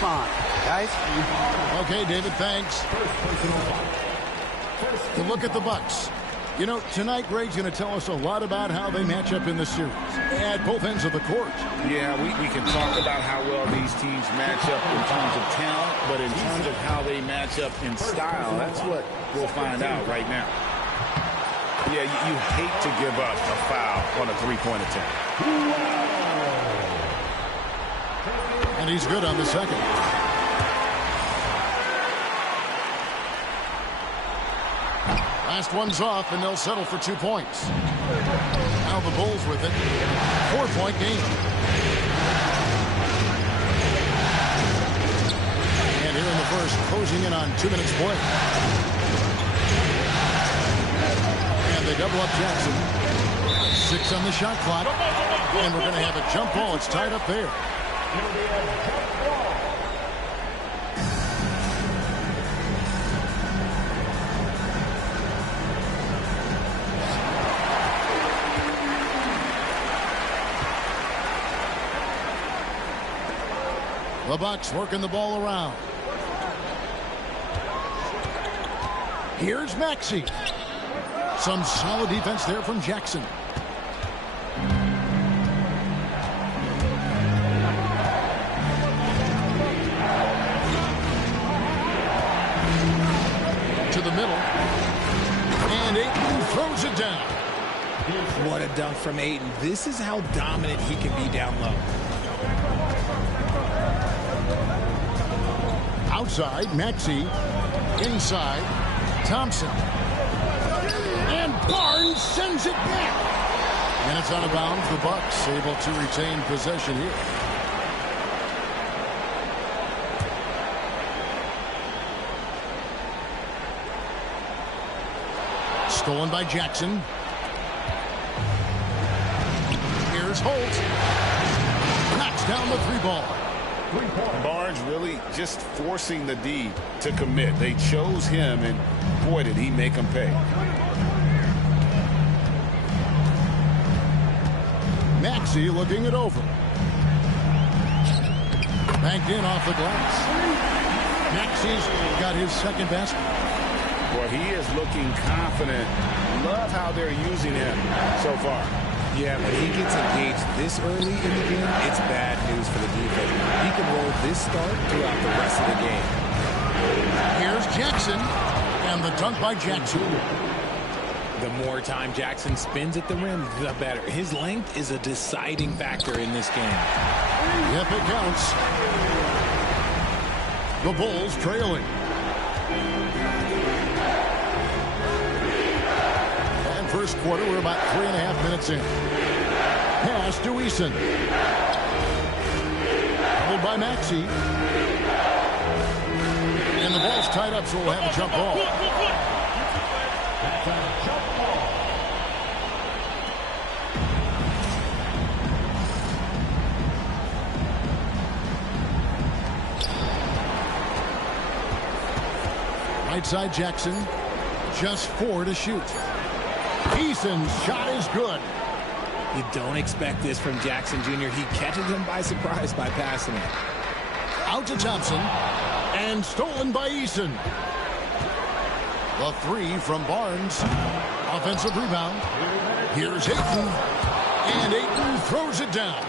respond. Guys? Okay, David, thanks. To look at the Bucks. You know, tonight Greg's going to tell us a lot about how they match up in the series at both ends of the court. Yeah, we can talk about how well these teams match up in terms of talent, but in terms of how they match up in style, that's what we'll find out right now. Yeah, you hate to give up a foul on a three-point attempt. And he's good on the second. Last one's off, and they'll settle for 2 points. Now the Bulls with it. 4-point game. And here in the first, closing in on 2 minutes play. And they double up Jackson. 6 on the shot clock. And we're going to have a jump ball. It's tied up there. The Bucks working the ball around. Here's Maxey. Some solid defense there from Jackson. To the middle. And Ayton throws it down. What a dunk from Ayton. This is how dominant he can be down low. Outside, Maxey. Inside, Thompson. And Barnes sends it back. And it's out of bounds. The Bucks able to retain possession here. Stolen by Jackson. Here's Holt. Knocks down the 3-ball. Barnes really just forcing the D to commit. They chose him, and boy, did he make them pay. Maxey looking it over. Banked in off the glass. Maxey's got his second basket. Boy, he is looking confident. Love how they're using him so far. Yeah, when he gets engaged this early in the game, it's bad news for the defense. He can roll this start throughout the rest of the game. Here's Jackson, and the dunk by Jackson. The more time Jackson spins at the rim, the better. His length is a deciding factor in this game. Yep, it counts. The Bulls trailing. First quarter, we're about 3.5 minutes in. Pass to Eason. Held by Maxey. And the ball's tied up, so we'll have a jump ball. Right side Jackson. Just 4 to shoot. Eason's shot is good. You don't expect this from Jackson Jr. He catches him by surprise by passing it. Out to Thompson. And stolen by Eason. The 3 from Barnes. Offensive rebound. Here's Ayton. And Ayton throws it down.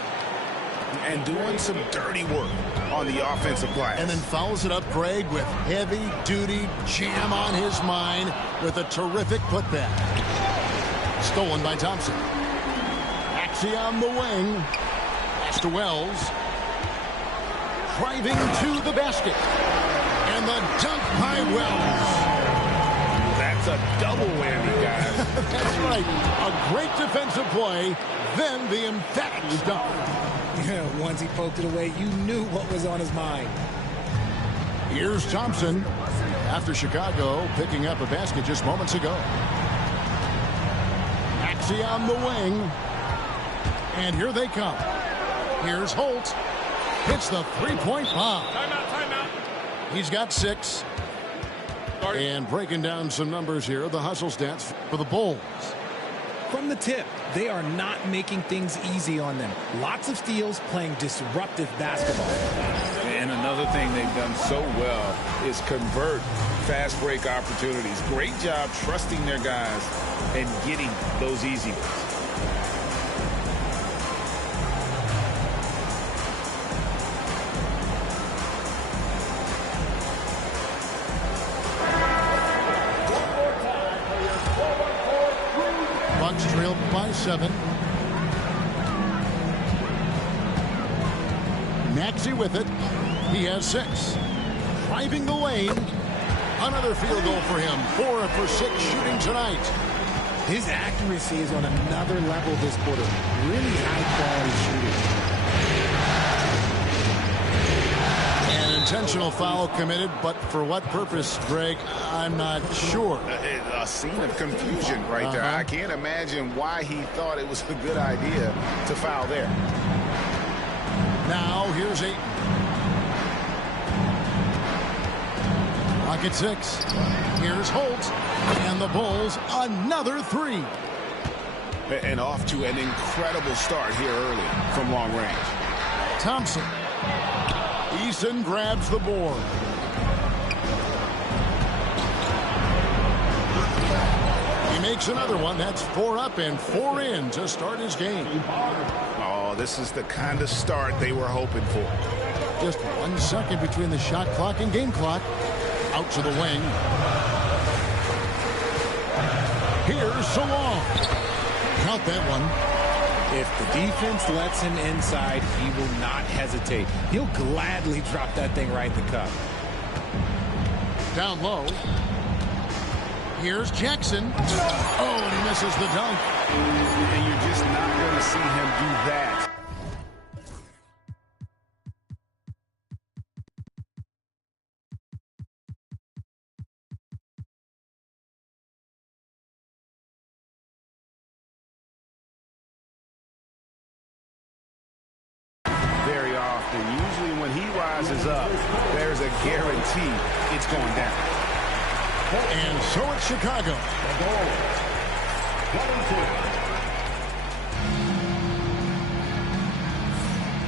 And doing some dirty work on the offensive glass. And then fouls it up, Greg, with heavy-duty jam on his mind with a terrific putback. Stolen by Thompson. Maxey on the wing. Pass to Wells. Driving to the basket. And the dunk by Wells. That's a double whammy, guys. That's right. A great defensive play, then the emphatic dunk. Yeah, once he poked it away, you knew what was on his mind. Here's Thompson. After Chicago picking up a basket just moments ago. Maxey on the wing. And here they come. Here's Holt. Hits the 3-point bomb. Timeout. He's got 6. And breaking down some numbers here, the hustle stats for the Bulls. From the tip, they are not making things easy on them. Lots of steals, playing disruptive basketball. And another thing they've done so well is convert fast break opportunities. Great job trusting their guys and getting those easy ones. Bucks trailed by 7. Maxey with it. He has 6. Driving the lane. Another field goal for him. 4 for 6 shooting tonight. His accuracy is on another level this quarter. Really high-quality shooting. An intentional foul committed, but for what purpose, Greg? I'm not sure. A scene of confusion right there. I can't imagine why he thought it was a good idea to foul there. Now, here's Ayton. Rocket 6. Here's Holt. And the Bulls, another 3. And off to an incredible start here early from long range. Thompson. Eason grabs the board. He makes another one. That's 4 up and 4 in to start his game. Oh, this is the kind of start they were hoping for. Just 1 second between the shot clock and game clock. Out to the wing. Here's Salong. Count that one. If the defense lets him inside, he will not hesitate. He'll gladly drop that thing right in the cup. Down low. Here's Jackson. Oh, and he misses the dunk. And you're just not going to see him do that. Very often. Usually when he rises up, there's a guarantee it's going down. And so it's Chicago.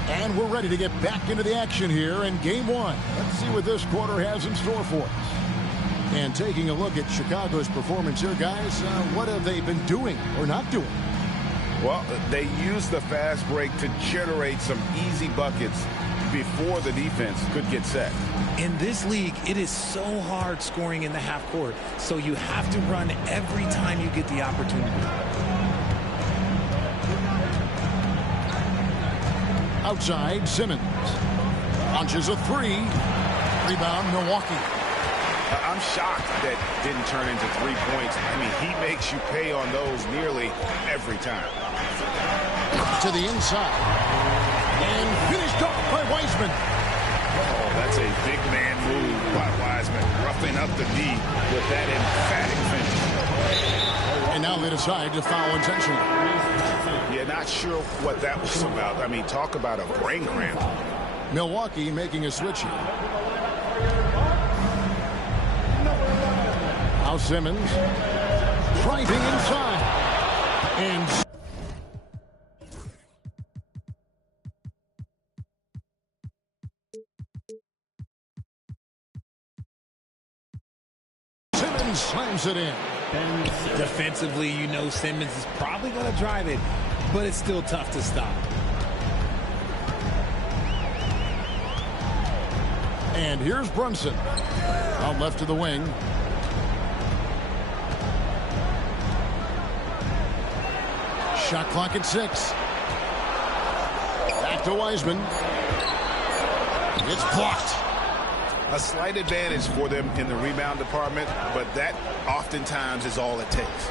And we're ready to get back into the action here in Game 1. Let's see what this quarter has in store for us. And taking a look at Chicago's performance here, guys, what have they been doing or not doing? Well, they used the fast break to generate some easy buckets before the defense could get set. In this league, it is so hard scoring in the half court, so you have to run every time you get the opportunity. Outside, Simmons. Launches a 3. Rebound, Milwaukee. I'm shocked that didn't turn into 3 points. I mean, he makes you pay on those nearly every time. To the inside. And finished off by Wiseman. Oh, that's a big man move by Wiseman. Roughing up the D with that emphatic finish. And now they decide to foul intentionally. Yeah, not sure what that was about. I mean, talk about a brain cramp. Milwaukee making a switch here. Now Simmons driving inside. And Simmons slams it in. Defensively, you know Simmons is probably going to drive it, but it's still tough to stop. And here's Brunson. Out left to the wing. Shot clock at 6. Back to Wiseman. It's blocked. A slight advantage for them in the rebound department, but that oftentimes is all it takes.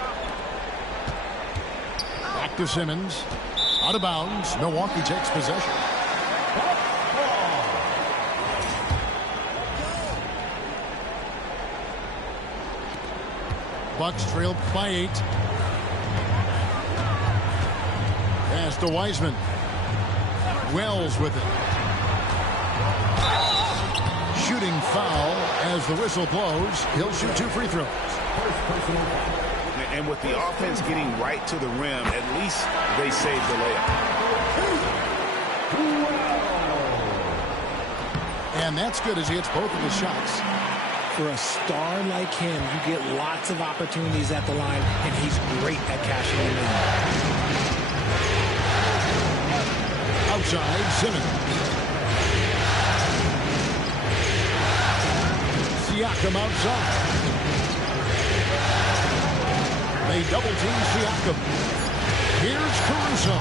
Back to Simmons. Out of bounds. Milwaukee takes possession. Bucks trailed by 8. Pass to Wiseman. Wells with it. Shooting foul as the whistle blows. He'll shoot 2 free throws. And with the offense getting right to the rim, at least they saved the layup. And that's good as he hits both of his shots. For a star like him, you get lots of opportunities at the line, and he's great at cashing them in. Outside, Simmons. Siakam outside. They double-team Siakam. Here's Caruso.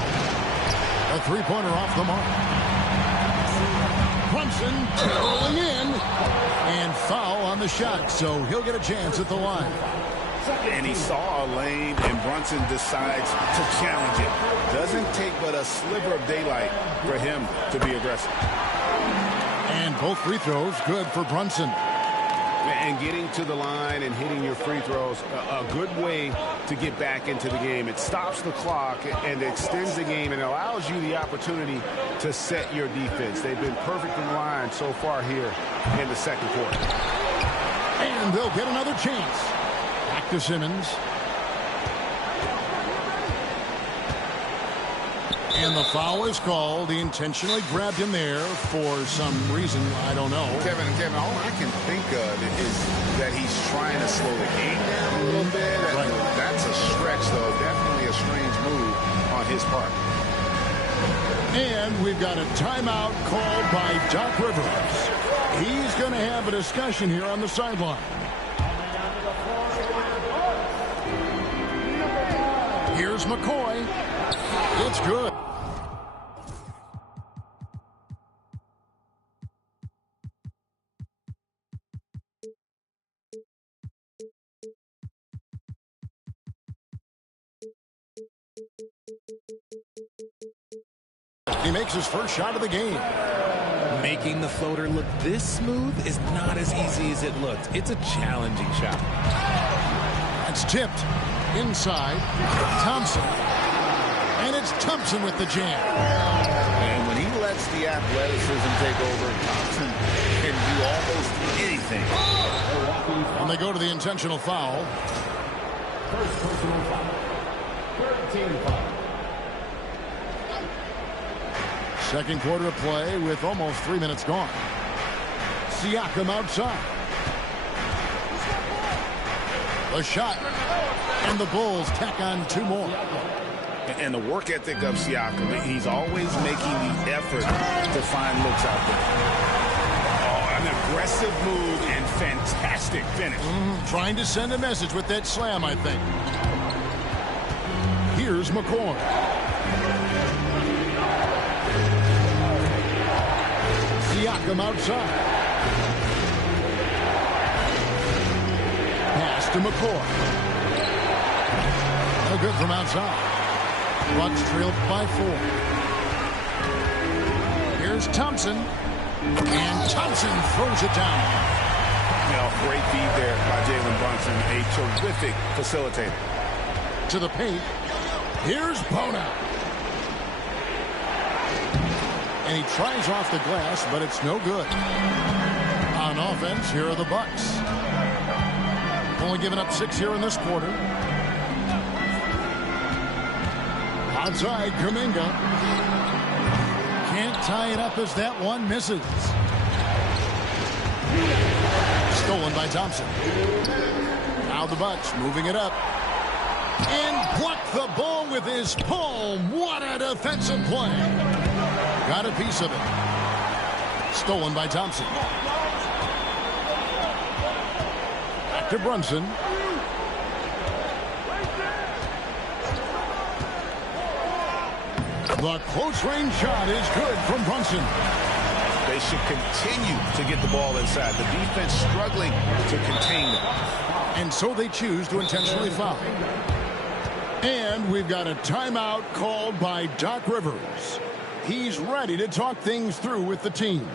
A three-pointer off the mark. Brunson rolling in. And foul on the shot, so he'll get a chance at the line. And he saw a lane, and Brunson decides to challenge it. Doesn't take but a sliver of daylight for him to be aggressive. And both free throws good for Brunson. And getting to the line and hitting your free throws, a good way to get back into the game. It stops the clock and extends the game and allows you the opportunity to set your defense. They've been perfect in line so far here in the second quarter. And they'll get another chance. Back to Simmons. And the foul is called. He intentionally grabbed him there for some reason. I don't know. Kevin, all I can think of is that he's trying to slow the game down a little bit. Right. That's a stretch, though. Definitely a strange move on his part. And we've got a timeout called by Doc Rivers. He's going to have a discussion here on the sideline. Here's McCoy. It's good. He makes his first shot of the game. Making the floater look this smooth is not as easy as it looked. It's a challenging shot. It's tipped inside. Thompson. And it's Thompson with the jam. And when he lets the athleticism take over, Thompson can do almost anything. And they go to the intentional foul. First personal foul. Third team foul. Second quarter of play with almost 3 minutes gone. Siakam outside. A shot. And the Bulls tack on two more. And the work ethic of Siakam, he's always making the effort to find looks out there. Oh, an aggressive move and fantastic finish. Trying to send a message with that slam, I think. Here's McCoy. Siakam outside. Pass to McCoy. No good from outside. Bucks trailed by 4. Here's Thompson. And Thompson throws it down. You know, great feed there by Jalen Brunson. A terrific facilitator. To the paint. Here's Bona. And he tries off the glass, but it's no good. On offense, here are the Bucks. Only giving up 6 here in this quarter. Outside, Kuminga. Can't tie it up as that one misses. Stolen by Thompson. Now the Bucks moving it up. And blocked the ball with his palm. What a defensive play. Got a piece of it. Stolen by Thompson. Back to Brunson. The close-range shot is good from Brunson. They should continue to get the ball inside. The defense struggling to contain them. And so they choose to intentionally foul. And we've got a timeout called by Doc Rivers. He's ready to talk things through with the team.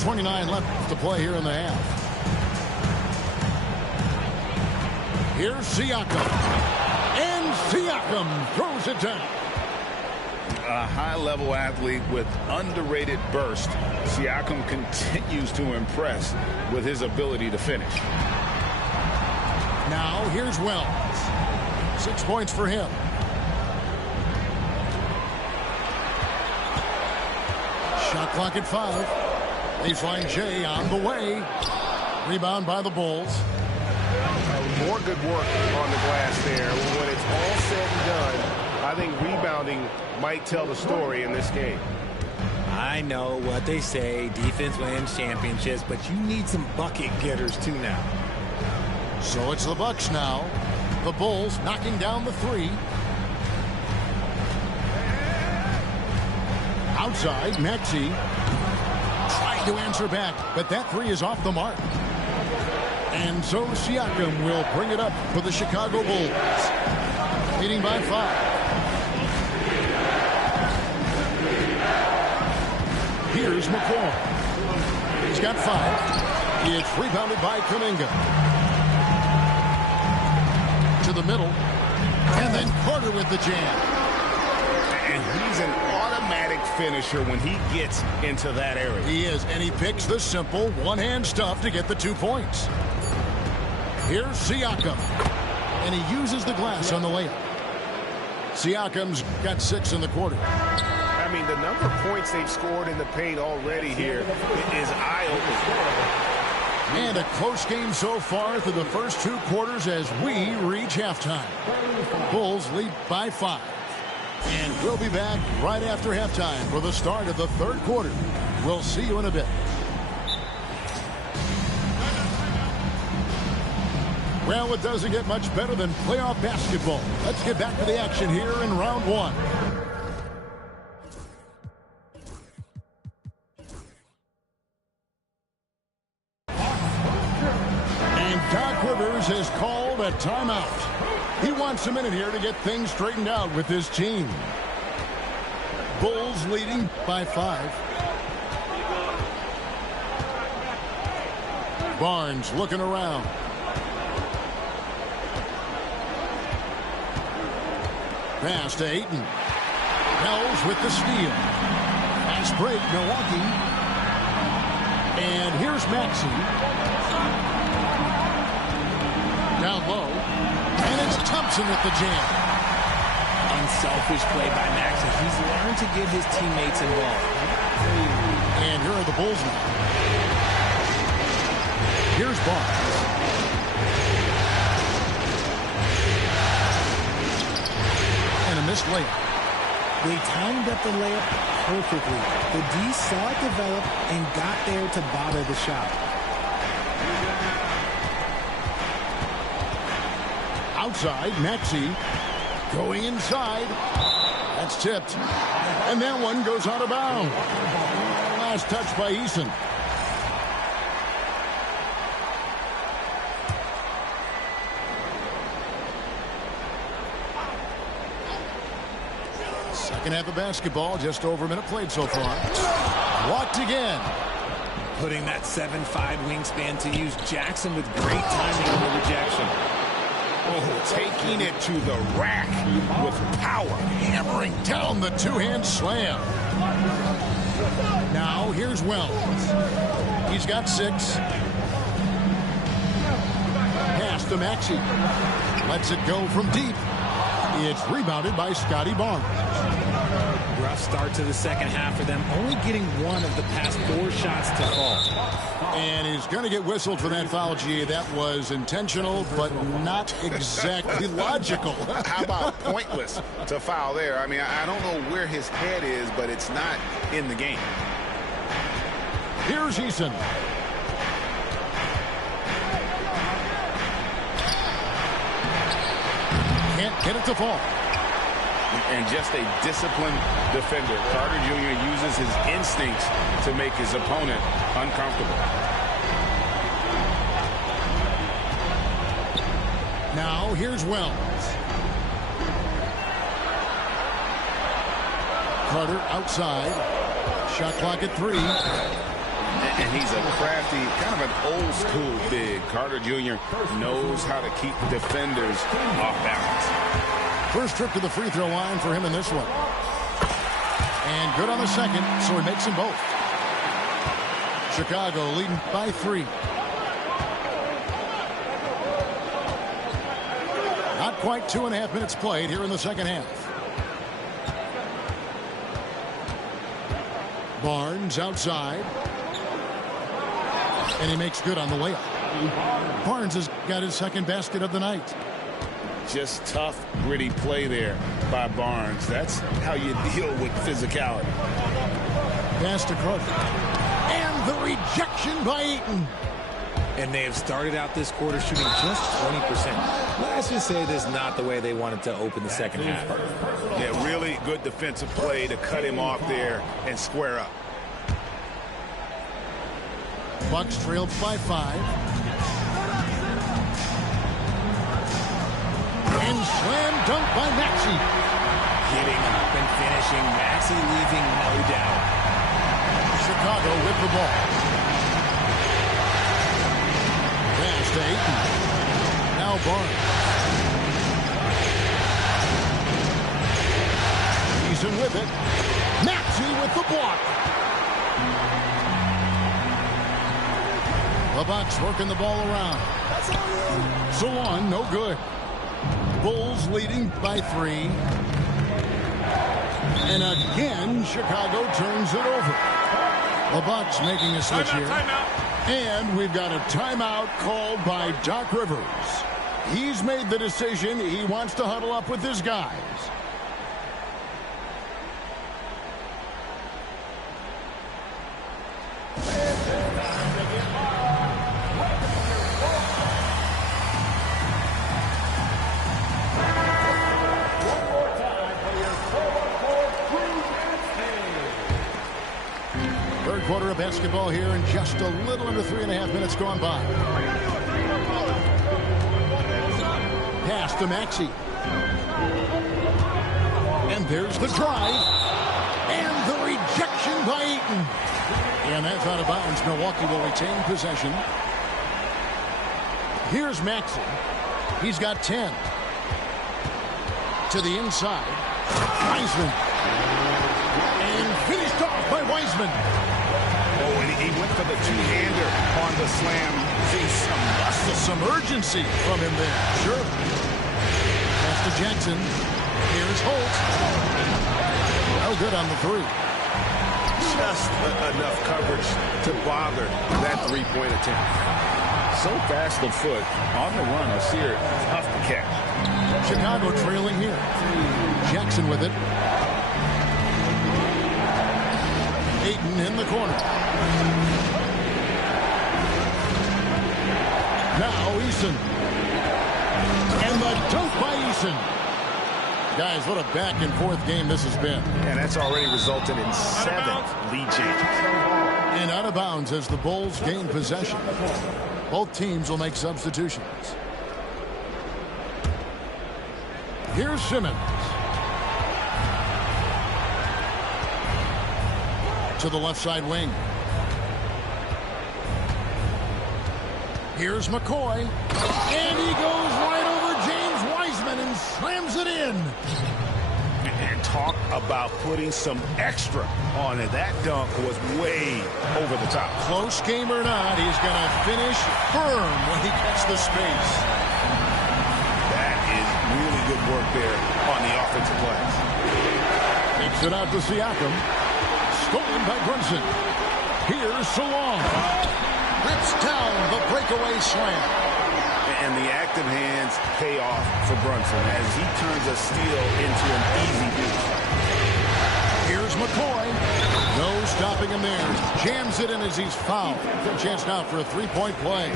1:29 left to play here in the half. Here's Siakam. And Siakam throws it down. A high-level athlete with underrated burst. Siakam continues to impress with his ability to finish. Now here's Wells. 6 points for him. Shot clock at 5. Baseline Jay on the way. Rebound by the Bulls. More good work on the glass there. When it's all said and done, I think rebounding might tell the story in this game. I know what they say, defense wins championships, but you need some bucket getters too now. So it's the Bucks now. The Bulls knocking down the 3. Outside, Maxey trying to answer back, but that 3 is off the mark. And so Siakam will bring it up for the Chicago Bulls, leading by 5. Here's McCoy. He's got 5. It's rebounded by Kuminga. To the middle. And then Carter with the jam. And he's an automatic finisher when he gets into that area. He is, and he picks the simple one-hand stuff to get the 2 points. Here's Siakam. And he uses the glass on the layup. Siakam's got 6 in the quarter. I mean, the number of points they've scored in the paint already here is eye-opening. And a close game so far through the first 2 quarters as we reach halftime. Bulls lead by 5. And we'll be back right after halftime for the start of the 3rd quarter. We'll see you in a bit. Well, it doesn't get much better than playoff basketball. Let's get back to the action here in round 1. And Doc Rivers has called a timeout. He wants a minute here to get things straightened out with his team. Bulls leading by 5. Barnes looking around. Pass to Ayton. Wells with the steal. Fast break, Milwaukee. And here's Maxey. Down low. And it's Thompson with the jam. Unselfish play by Maxey. He's learned to get his teammates involved. And here are the Bulls now. Here's Barnes. And a missed layup. They timed up the layup perfectly. The D saw it develop and got there to bother the shot. Outside, Maxey going inside. That's tipped. And that one goes out of bounds. Last touch by Eason. Second half of basketball, just over a minute played so far. Walked again. Putting that 7'5" wingspan to use. Jackson with great timing on the rejection. Oh, taking it to the rack with power. Hammering down the two-hand slam. Now here's Wells. He's got 6. Pass to Maxey. Lets it go from deep. It's rebounded by Scotty Barnes. Rough start to the second half for them, only getting 1 of the past 4 shots to fall. And he's going to get whistled for that foul, G. That was intentional, but not exactly logical. How about pointless to foul there? I mean, I don't know where his head is, but it's not in the game. Here's Eason. Can't get it to fall. And just a disciplined defender. Carter Jr. uses his instincts to make his opponent uncomfortable. Now here's Wells. Carter outside. Shot clock at 3. And he's a crafty, kind of an old-school big. Carter Jr. knows how to keep defenders off balance. First trip to the free throw line for him in this one. And good on the second, so he makes them both. Chicago leading by 3. Not quite 2.5 minutes played here in the second half. Barnes outside. And he makes good on the layup. Barnes has got his second basket of the night. Just tough, gritty play there by Barnes. That's how you deal with physicality. Pass to Crawford. And the rejection by Eaton. And they have started out this quarter shooting just 20%. Let's just say this is not the way they wanted to open the second half. Yeah, really good defensive play to cut him off there and square up. Bucks trailed by 5. And slam dunk by Maxey. Getting up and finishing. Maxey leaving no doubt. Chicago with the ball. Pass to Ayton. Now Barnes. He's in with it. Maxey with the block. The Bucks working the ball around. So on, no good. Bulls leading by 3. And again, Chicago turns it over. The Bucks making a switch here. And we've got a timeout called by Doc Rivers. He's made the decision. He wants to huddle up with his guys. Quarter of basketball here and just a little under 3.5 minutes gone by. Pass to Maxey. And there's the drive. And the rejection by Eaton. And that's out of bounds. Milwaukee will retain possession. Here's Maxey. He's got 10. To the inside. Wiseman. And finished off by Wiseman. Oh, and he went for the two-hander on the slam. See some urgency from him there. Sure. Pass to Jackson. Here's Holt. No good on the 3. Just enough coverage to bother that three-point attempt. So fast of foot. On the run, Rasir, tough to catch. Chicago trailing here. Jackson with it. Ayton in the corner. Now Eason. And the dunk by Eason. Guys, what a back and forth game this has been. And that's already resulted in 7 lead changes. And out of bounds as the Bulls gain possession. Both teams will make substitutions. Here's Simmons. To the left side wing. Here's McCoy. And he goes right over James Wiseman and slams it in. And talk about putting some extra on it. That dunk was way over the top. Close game or not, he's going to finish firm when he gets the space. That is really good work there on the offensive glass. Takes it out to Siakam. Stolen by Brunson. Here's Salon. Rips down the breakaway slam. And the active hands pay off for Brunson as he turns a steal into an easy deuce. Here's McCoy. No stopping him there. Jams it in as he's fouled. Good chance now for a three-point play.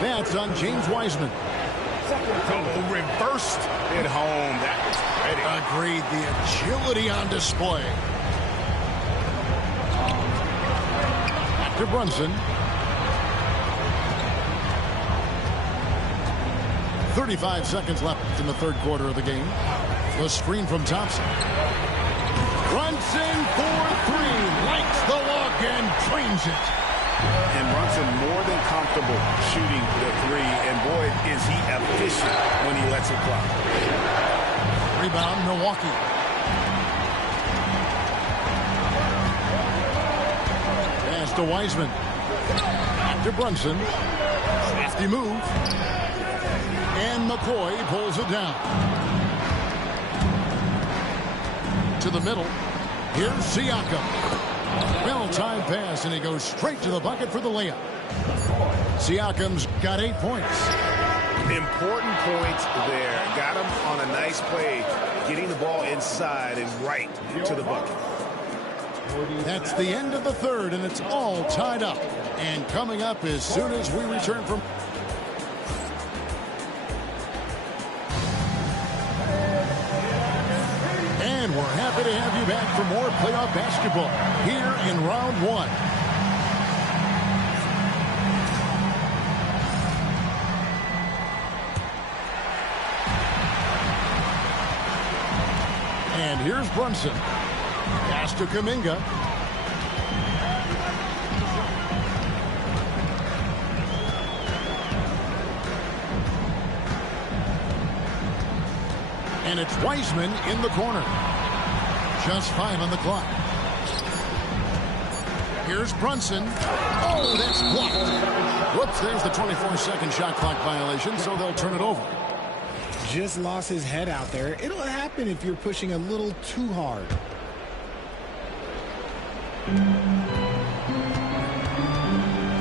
That's on James Wiseman. Oh, reversed it home. That was pretty. Agreed. The agility on display. To Brunson. 35 seconds left in the third quarter of the game. The screen from Thompson. Brunson for 3. Likes the look and drains it. And Brunson more than comfortable shooting the three. And boy, is he efficient when he lets it fly. Rebound, Milwaukee. Pass to Wiseman. Back to Brunson. Crafty move. And McCoy pulls it down. To the middle. Here's Siakam. Well-timed pass, and he goes straight to the bucket for the layup. Siakam's got 8 points. Important points there. Got him on a nice play, getting the ball inside and right to the bucket. That's the end of the third, and it's all tied up. And coming up as soon as we return from... And we're happy to have you back for more playoff basketball here in round one. And here's Brunson. Pass to Kuminga. And it's Wiseman in the corner. Just 5 on the clock. Here's Brunson. Oh, that's blocked. Whoops, there's the 24-second shot clock violation, so they'll turn it over. Just lost his head out there. It'll happen if you're pushing a little too hard.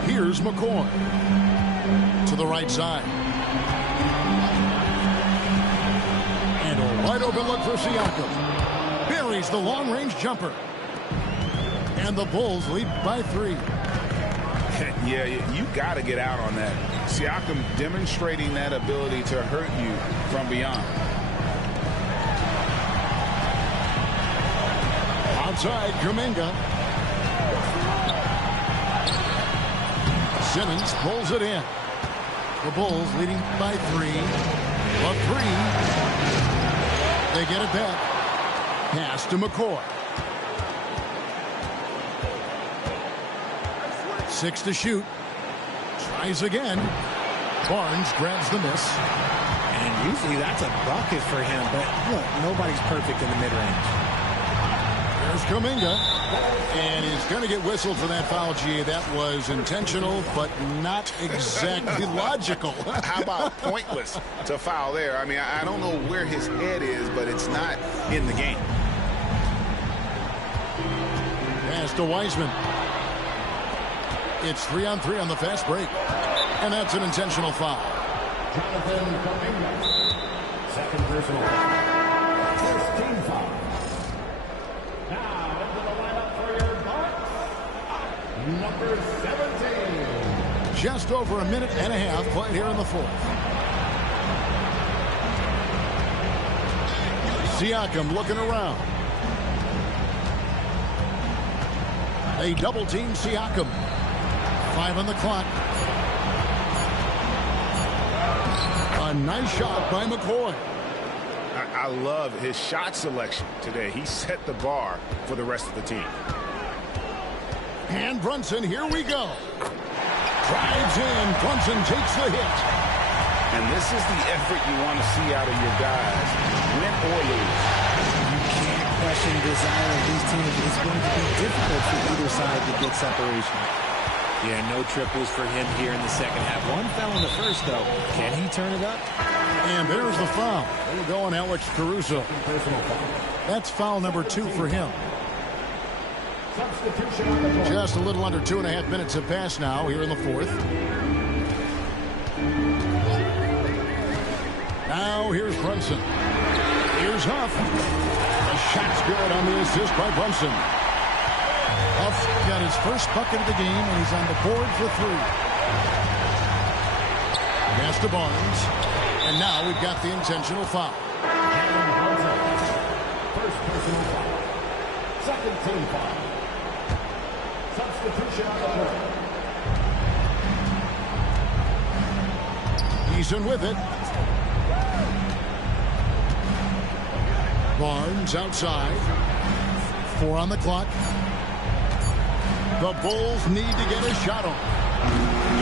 Here's McCoy. To the right side. And a wide open look for Siakam. Buries the long-range jumper. And the Bulls lead by 3. Yeah, you got to get out on that. Siakam demonstrating that ability to hurt you from beyond. Outside, Kuminga. Simmons pulls it in. The Bulls leading by 3. A 3. They get it back. Pass to McCoy. 6 to shoot. Tries again. Barnes grabs the miss. And usually that's a bucket for him, but look, nobody's perfect in the mid-range. There's Kuminga. And he's going to get whistled for that foul, G. That was intentional, but not exactly logical. How about pointless to foul there? I mean, I don't know where his head is, but it's not in the game. Pass to Wiseman. It's 3-on-3 on the fast break. And that's an intentional foul. Jonathan Kuminga. Second personal foul. First team foul. Now into the lineup for your Bucks, number 17. Just over a minute and a half played here in the fourth. Siakam looking around. They double team Siakam. 5 on the clock. A nice shot by McCoy. I love his shot selection today. He set the bar for the rest of the team. And Brunson, here we go. Drives in. Brunson takes the hit. And this is the effort you want to see out of your guys, win or lose. You can't question the desire of these teams. It's going to be difficult for either side to get separation. Yeah, no triples for him here in the second half. One foul in the first, though. Can he turn it up? And there's the foul. We'll go on Alex Caruso. That's foul number 2 for him. Substitution on the floor. Just a little under 2.5 minutes have passed now here in the fourth. Now here's Brunson. Here's Huff. The shot's good on the assist by Brunson. Huff got his first bucket of the game, and he's on the board for 3. Pass to Barnes. And now we've got the intentional foul. First personal foul. Second team foul. Substitution on the floor. Eason with it. Barnes outside. 4 on the clock. The Bulls need to get a shot on.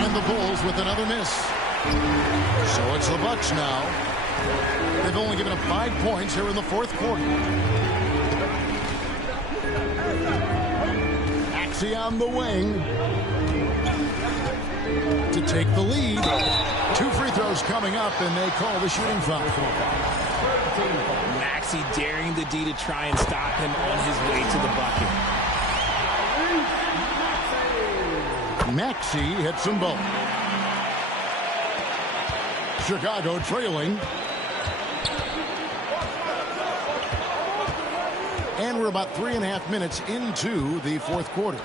And the Bulls with another miss. So it's the Bucks now. They've only given up 5 points here in the fourth quarter. Maxey on the wing to take the lead. 2 free throws coming up, and they call the shooting foul. Maxey daring the D to try and stop him on his way to the bucket. Maxey hits them both. Chicago trailing. And we're about 3.5 minutes into the fourth quarter.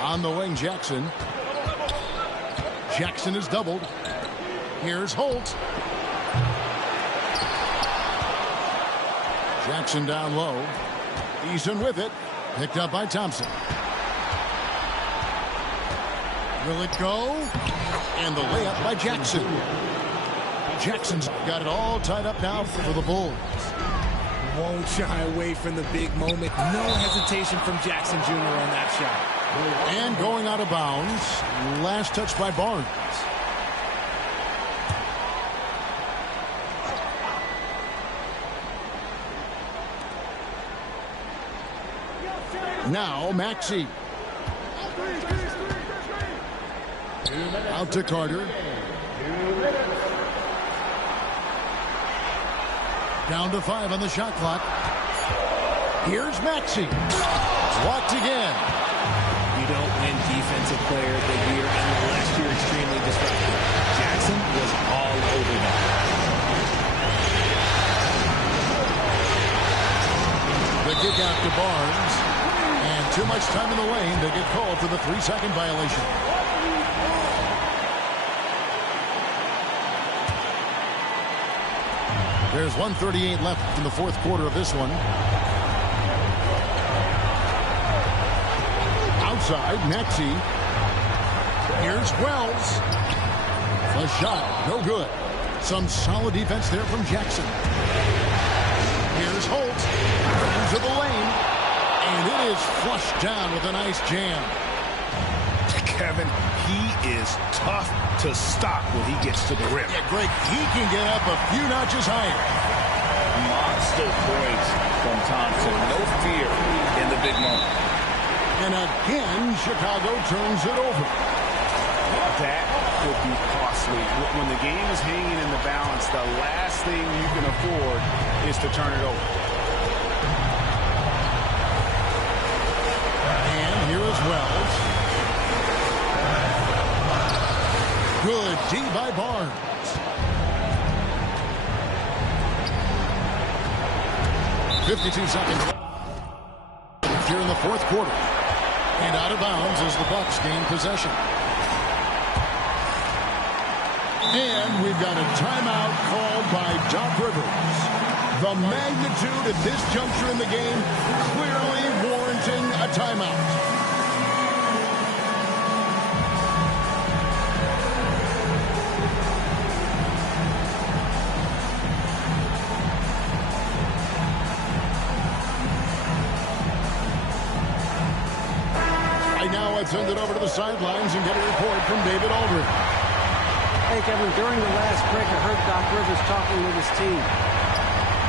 On the wing, Jackson. Jackson is doubled. Here's Holt. Jackson down low. Eason with it. Picked up by Thompson. Will it go? And the layup by Jackson. Jackson's got it all tied up now for the Bulls. Won't shy away from the big moment. No hesitation from Jackson Jr. on that shot. And going out of bounds. Last touch by Barnes. Now Maxey. Out to Carter. Down to 5 on the shot clock. Here's Maxey. Blocked again. You don't win Defensive Player of the Year, and last year extremely disruptive. Jackson was all over that. The kick out to Barnes. And too much time in the lane. They get called for the 3-second violation. There's 1:38 left in the fourth quarter of this one. Outside, Maxey. Here's Wells. The shot, no good. Some solid defense there from Jackson. Here's Holt. Into the lane. And it is flushed down with a nice jam. Kevin, he is tough to stop when he gets to the rim. Yeah, Greg, he can get up a few notches higher. Monster points from Thompson. No fear in the big moment. And again, Chicago turns it over. That could be costly. When the game is hanging in the balance, the last thing you can afford is to turn it over. And here is Wells. Good D by Barnes. .52 seconds left here in the fourth quarter. And out of bounds as the Bucks gain possession. And we've got a timeout called by Doc Rivers. The magnitude at this juncture in the game clearly warranting a timeout. Now let's send it over to the sidelines and get a report from David Aldridge. Hey, Kevin, during the last break, I heard Doc Rivers talking with his team.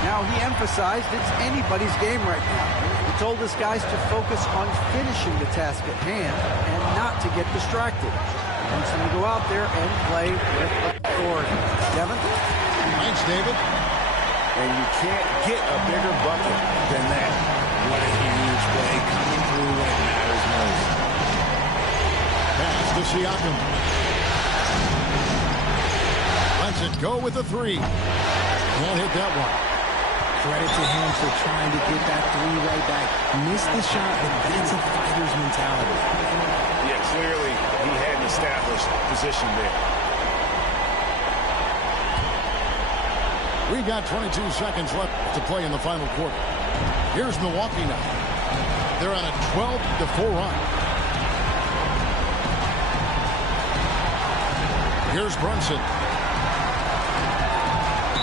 Now, he emphasized it's anybody's game right now. He told his guys to focus on finishing the task at hand and not to get distracted. He wants them to go out there and play with authority. Kevin? Thanks, David. And you can't get a bigger bucket than that. What a huge play coming through when it matters most. Pass to Siakam. Lets it go with the 3. Can't hit that one. Credit to him for trying to get that 3 right back. Missed the shot, but that's a fighter's mentality. Yeah, clearly he had an established position there. We've got 22 seconds left to play in the final quarter. Here's Milwaukee now. They're on a 12-4 run. Here's Brunson.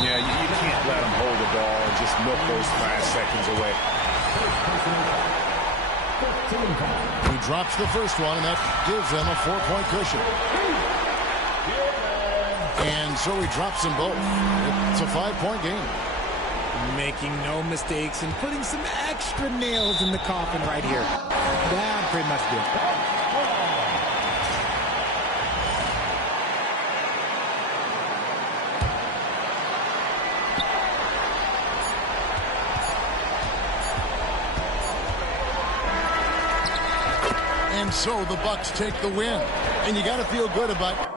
Yeah, you can't let him hold the ball and just milk those 5 seconds away. He drops the first one, and that gives them a 4-point cushion. And so he drops them both. It's a 5-point game. Making no mistakes and putting some extra nails in the coffin right here. That pretty much did it. And so the Bucks take the win. And you got to feel good about